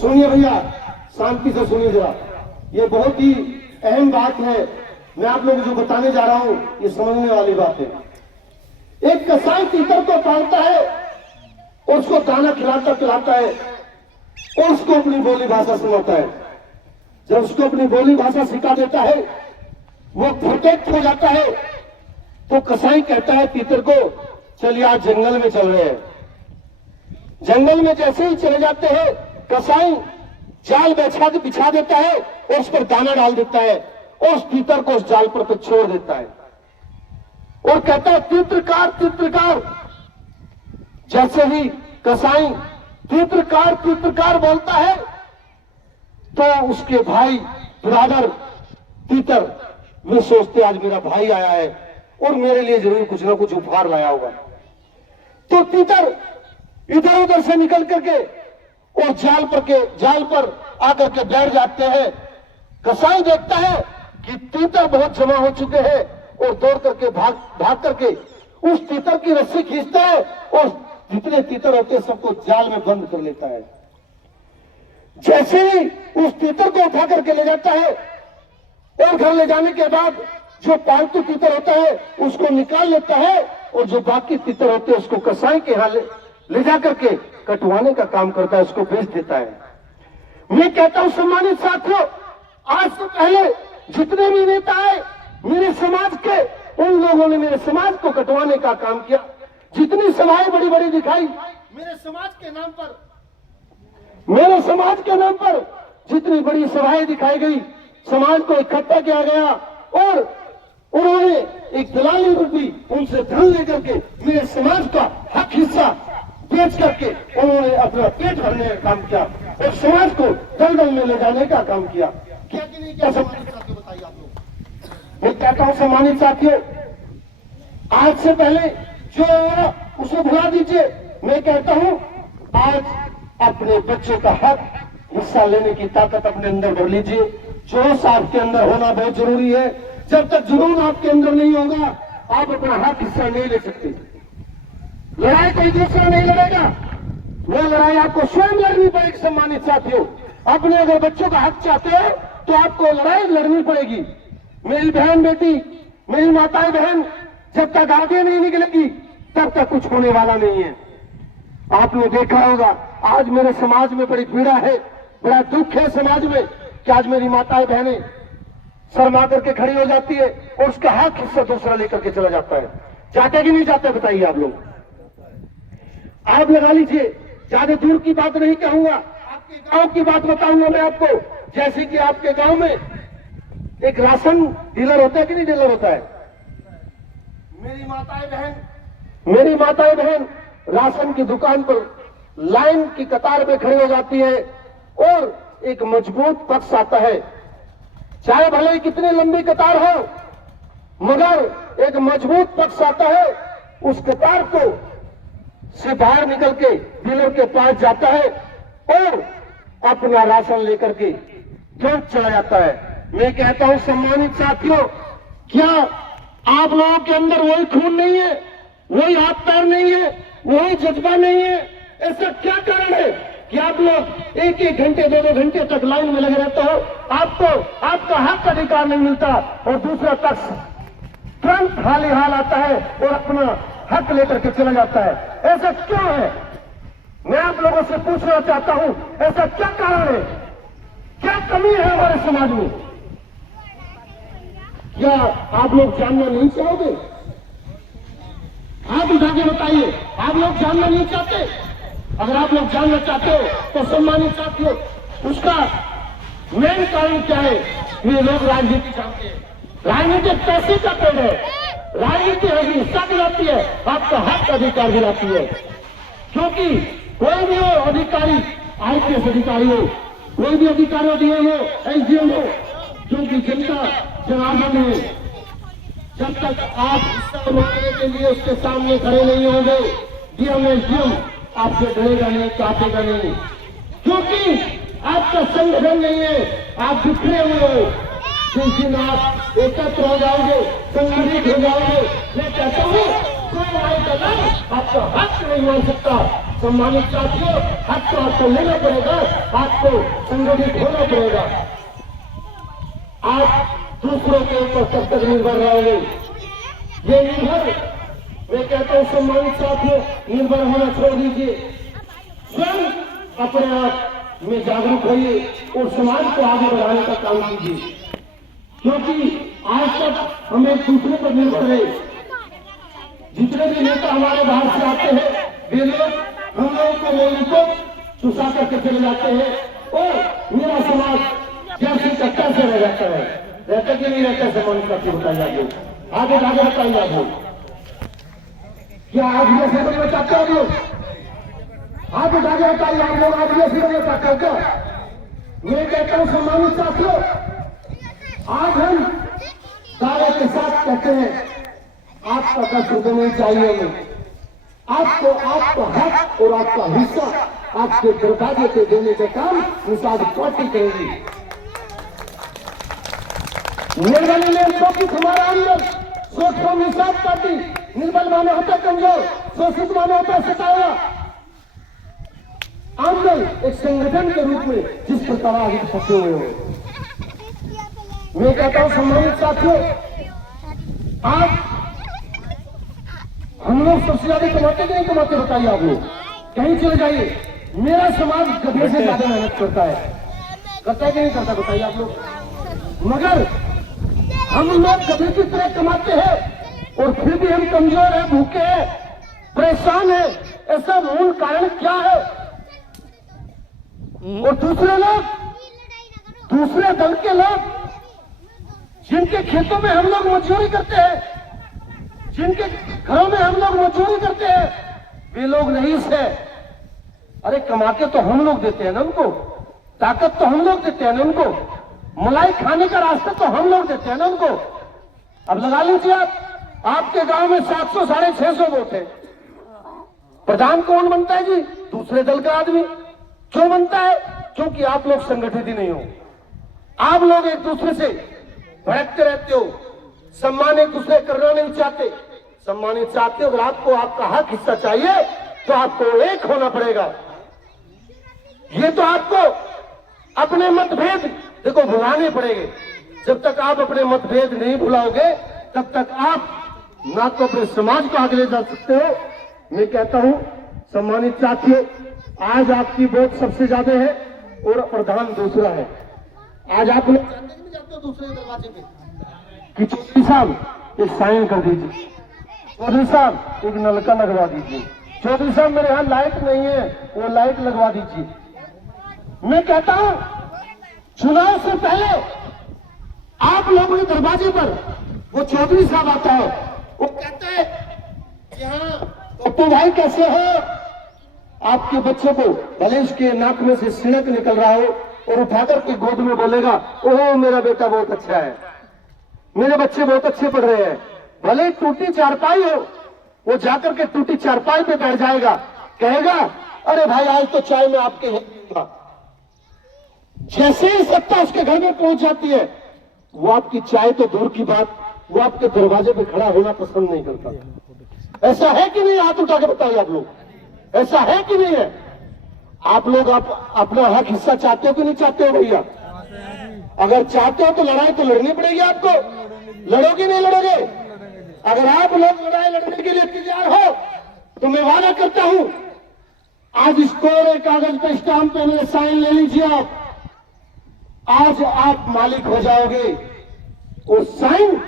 सुनिए भैया, शांति से सुनिए जरा, ये बहुत ही अहम बात है। मैं आप लोगों को जो बताने जा रहा हूं ये समझने वाली बात है। एक कसाई तीतर को पालता है और उसको दाना खिलाता पिलाता है और उसको अपनी बोली भाषा सुनाता है। जब उसको अपनी बोली भाषा सिखा देता है, वो प्रोटेक्ट हो जाता है, तो कसाई कहता है तीतर को, चलिए आज जंगल में चल रहे हैं। जंगल में जैसे ही चले जाते हैं, कसाई जाल बिछा देता है और उस पर दाना डाल देता है और उस तीतर को उस जाल पर छोड़ देता है और कहता है तीत्रकार तीत्रकार। जैसे ही कसाई तीत्रकार तीत्रकार बोलता है तो उसके भाई ब्रादर तीतर वे सोचते आज मेरा भाई आया है और मेरे लिए जरूर कुछ ना कुछ उपहार लाया होगा। तो तीतर इधर उधर से निकल करके और जाल पर आकर के बैठ जाते हैं। कसाई देखता है कि तीतर बहुत जमा हो चुके हैं और दौड़ करके भाग करके उस तीतर की रस्सी खींचता है और जितने तीतर होते हैं सबको जाल में बंद कर लेता है। जैसे ही उस तीतर को उठा करके ले जाता है और घर ले जाने के बाद जो पालतू तीतर होता है उसको निकाल लेता है और जो बाकी तीतर होते हैं उसको कसाई के यहां ले जा करके कटवाने का काम करता है, उसको बेच देता है। मैं कहता हूं सम्मानित साथियों, आज से पहले जितने भी नेता आए मेरे समाज के, उन लोगों ने मेरे समाज को कटवाने का काम किया। जितनी सभाएं बड़ी बड़ी दिखाई मेरे समाज के नाम पर जितनी बड़ी सभाएं दिखाई गई, समाज को इकट्ठा किया गया और उन्होंने एक दलाली रूपी उनसे धन लेकर के मेरे समाज का हक हिस्सा बेच करके उन्होंने अपना पेट भरने का काम किया और समाज को दलदल में ले जाने का काम किया। क्या कि नहीं क्या सम्मानित साथियों, बताइए आप लोग। मैं कहता हूं सम्मानित साथियों, आज से पहले जो हुआ उसे भुला दीजिए। मैं कहता हूं आज अपने बच्चों का हक हिस्सा लेने की ताकत अपने अंदर भर लीजिए। जोश आपके अंदर होना बहुत जरूरी है। जब तक जुनून आपके अंदर नहीं होगा आप अपना हक हिस्सा नहीं ले सकते। लड़ाई कोई दूसरा नहीं लड़ेगा, वो लड़ाई आपको स्वयं लड़नी पड़ेगी। सम्मानित साथियों, अपने अगर बच्चों का हक चाहते हो तो आपको लड़ाई लड़नी पड़ेगी। मेरी बहन बेटी, मेरी माताएं बहन, जब तक आगे नहीं निकलेगी तब तक कुछ होने वाला नहीं है। आपने देखा होगा आज मेरे समाज में बड़ी पीड़ा है, बड़ा दुख है समाज में कि आज मेरी माताएं बहनें शर्मा करके खड़ी हो जाती है और उसका हक हिस्सा दूसरा लेकर के चला जाता है। जाते कि नहीं जाते बताइए आप लोग। आप लगा लीजिए, ज्यादा दूर की बात नहीं कहूंगा, आपके गांव की बात बताऊंगा मैं आपको। जैसे कि आपके गांव में एक राशन डीलर होता है कि नहीं डीलर होता है। मेरी माताएं बहन राशन की दुकान पर लाइन की कतार में खड़ी हो जाती है और एक मजबूत पक्ष आता है, चाहे भले ही कितनी लंबी कतार हो, मगर एक मजबूत पक्ष आता है। उस कतार को से बाहर निकल के डीलर के पास जाता है और अपना राशन लेकर के तुरंत चला जाता है। मैं कहता हूं सम्मानित साथियों, क्या आप लोगों के अंदर वही खून नहीं है, वही हाथ पैर नहीं है, वही जज्बा नहीं है? ऐसा क्या कारण है कि आप लोग एक एक घंटे 2-2 घंटे तक लाइन में लगे रहते हो? आपको आपका हक अधिकार नहीं मिलता और दूसरा पक्ष तुरंत हाल ही हाल आता है और अपना हक लेकर के चला जाता है। ऐसा क्यों है? मैं आप लोगों से पूछना चाहता हूं, ऐसा क्या कारण है, क्या कमी है हमारे समाज में? क्या आप लोग जानना नहीं चाहोगे? हाथ उठा के बताइए, आप लोग जानना नहीं चाहते? अगर आप लोग जानना चाहते हो तो सम्मानित साथियों, उसका मेन कारण क्या है? ये लोग राजनीति चाहते हैं। राजनीति पैसे का पेड़ है, राजनीति हिस्सा दिलाती है, आपका हक अधिकार दिलाती है। क्योंकि कोई भी हो अधिकारी, आईपीएस अधिकारी हो, कोई भी अधिकारी डीएम हो, एसडीएम हो, क्योंकि जनता जनार्दन है। जब तक आप हिस्सा मांगने के लिए उसके सामने खड़े नहीं होंगे, डीएम एसडीएम आपसे डरेगा नहीं, कांपेगा नहीं, क्योंकि आपका संगठन नहीं है, आप बिखरे हुए हो। जिस दिन आप एकत्र हो जाओगे, संगठित हो जाओगे, मैं कहता हूँ कोई आपका हक नहीं मान सकता। सम्मानित साथियों, हक तो आपको लेना पड़ेगा, आपको संगठित होना पड़ेगा। आप दूसरों के ऊपर कब तक निर्भर रहोगे? ये निर्भर, मैं कहता हूं सम्मानित साथियों, निर्भर होना छोड़ दीजिए, स्वयं अपने आप में जागरूक होइए और समाज को आगे बढ़ाने का काम कीजिए। क्योंकि आज तक हम एक दूसरे पर निर्भर रहे। जितने भी नेता हमारे बाहर से आते हैं, वे लोग हम लोगों को मौलिक को चुसा करके चले जाते हैं और मेरा समाज जैसे चक्का से रह जाता है। रहता कि नहीं रहता? सम्मानित करके बताइए आप लोग, आगे आगे बताइए आप लोग, क्या आज जैसे बनना चाहते हो आप लोग? आगे आगे बताइए आप लोग, आज जैसे बनना चाहते हो क्या? मैं कहता हूं सम्मानित साथियों, आज हम दावे के साथ कहते हैं आपका 10 रुपये नहीं चाहिए हमें। आपको आपका हक और आपका हिस्सा आपके दरवाजे पे देने का काम निषाद पार्टी करेगी। निर्बल ने शोषित हमारा अंदर सोचो निषाद पार्टी, निर्बल माने होता कमजोर, शोषित माने होता सताया। आंदोलन एक संगठन के रूप में जिस पर तबाही फंसे हुए हो। मैं कहता हूं सम्मानित साथियों, आज हम लोग सबसे ज्यादा कमाते कि नहीं कमाते? बताइए आप लोग, कहीं चले जाइए, मेरा समाज गधे से ज्यादा मेहनत करता है कि नहीं करता? बताइए आप लोग। मगर हम लोग गधे की तरह कमाते हैं और फिर भी हम कमजोर हैं, भूखे हैं, परेशान हैं। ऐसा मूल कारण क्या है? और दूसरे लोग, दूसरे दल के लोग जिनके खेतों में हम लोग मजदूरी करते हैं, जिनके घरों में हम लोग मजदूरी करते हैं, वे लोग रईस है। अरे कमा के तो हम लोग देते हैं ना उनको, ताकत तो हम लोग देते हैं ना उनको, मलाई खाने का रास्ता तो हम लोग देते हैं ना उनको। अब लगा लीजिए आप, आपके गांव में 700 साढ़े 600 वोट है, प्रधान कौन बनता है जी? दूसरे दल का आदमी। क्यों बनता है? क्योंकि आप लोग संगठित ही नहीं हो। आप लोग एक दूसरे से भड़कते रहते हो, सम्मान एक दूसरे करना नहीं चाहते। सम्मानित चाहते हो, अगर आपको आपका हक हिस्सा चाहिए तो आपको एक होना पड़ेगा। ये तो आपको अपने मतभेद देखो भुलाने पड़ेंगे। जब तक आप अपने मतभेद नहीं भुलाओगे तब तक आप ना तो अपने समाज को आगे ले जा सकते हो। मैं कहता हूं सम्मानित साथियों, आज आपकी वोट सबसे ज्यादा है और प्रधान दूसरा है। आज आप लोग जाते हो दूसरे दरवाजे पे कि चौधरी साहब एक साइन कर दीजिए, चौधरी साहब एक नलका लगवा दीजिए, चौधरी साहब मेरे यहाँ लाइट नहीं है वो लाइट लगवा दीजिए। मैं कहता हूं चुनाव से पहले आप लोगों के दरवाजे पर वो चौधरी साहब आता है, वो कहते हैं कि हाँ पप्पू भाई कैसे हो? आपके बच्चे को भले उसके नाक में से सिनक निकल रहा हो और उठाकर के गोद में बोलेगा, ओह मेरा बेटा बहुत अच्छा है, मेरे बच्चे बहुत अच्छे पढ़ रहे हैं। भले टूटी चारपाई हो, वो जाकर के टूटी चारपाई पे बैठ जाएगा, कहेगा अरे भाई आज तो चाय में आपके है। जैसे ही सत्ता उसके घर में पहुंच जाती है, वो आपकी चाय तो दूर की बात, वो आपके दरवाजे पे खड़ा होना पसंद नहीं करता। ऐसा है कि नहीं? हाथ उठा के बताइए आप लोग, ऐसा है कि नहीं है? आप लोग अपना हक हिस्सा चाहते हो कि नहीं चाहते हो भैया? अगर चाहते हो तो लड़ाई तो लड़नी पड़ेगी आपको। लड़ोगे नहीं लड़ोगे? अगर आप लोग लड़ाई लड़ने के लिए तैयार हो तो मैं वादा करता हूं आज इस कोरे कागज पे स्टाम्प पे मेरे साइन ले लीजिए। आज आप मालिक हो जाओगे और साइन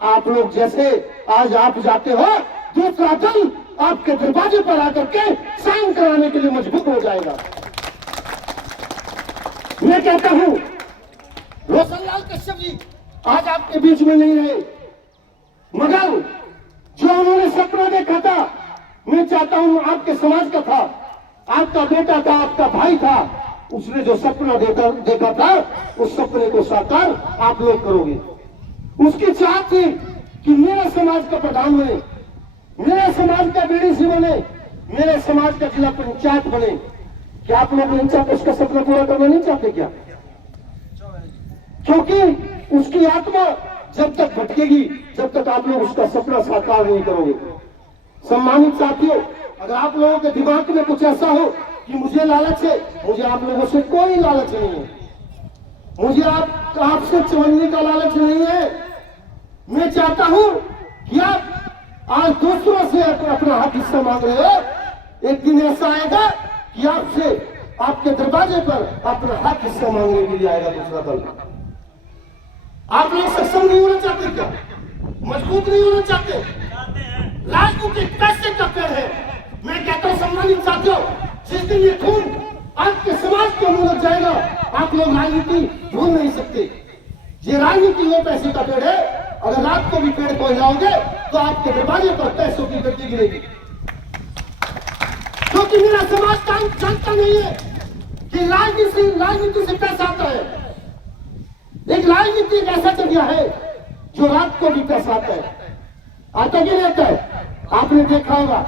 आप लोग जैसे आज आप जाते हो, दूसरा दल आपके दरवाजे पर आकर के साइन कराने के लिए मजबूर हो जाएगा। मैं कहता हूं रोशनलाल कश्यप जी आज आपके बीच में नहीं रहे, मगर जो उन्होंने सपना देखा था, मैं चाहता हूं आपके समाज का था, आपका बेटा था, आपका भाई था, उसने जो सपना देखा था उस सपने को साकार आप लोग करोगे। उसकी चाह थी कि मेरे समाज का प्रधान बने, मेरे समाज का बीडीसी बने, मेरे समाज का जिला पंचायत बने। क्या आप लोग नहीं चाहते? उसका सपना पूरा करना नहीं चाहते क्या? क्योंकि उसकी आत्मा जब तक भटकेगी जब तक आप लोग उसका सपना साकार नहीं करोगे। सम्मानित साथियों, अगर आप लोगों के दिमाग में कुछ ऐसा हो कि मुझे लालच है। मुझे आप लोगों से कोई लालच नहीं है। मुझे आपसे चवन्नी का लालच नहीं है। मैं चाहता हूं कि आप आज दूसरों से अपना हक हिस्सा मांग रहे हो। एक दिन ऐसा आएगा कि आपसे आपके दरवाजे पर अपना हक हिस्सा मांगने के लिए आएगा दूसरा दल। आप लोग सक्षम नहीं होना चाहते क्या? मजबूत नहीं होना चाहते? राजनीतिक पैसे का पेड़ है। मैं कहता हूं सम्मानित साथियों, जिस दिन ये खून आपके समाज के मुंह लग जाएगा, आप लोग राजनीति भूल नहीं सकते। ये राजनीति वो पैसे का पेड़ है। अगर रात को भी पेड़ को हिलाओगे तो आपके दरवाजे पर पैसों की गड्डी गिरेगी। क्योंकि मेरा समाज जानता नहीं है कि राजनीति से पैसा आता है। एक राजनीति एक ऐसा जरिया है जो रात को भी पैसा आता है। आता कि नहीं आता है? आपने देखा होगा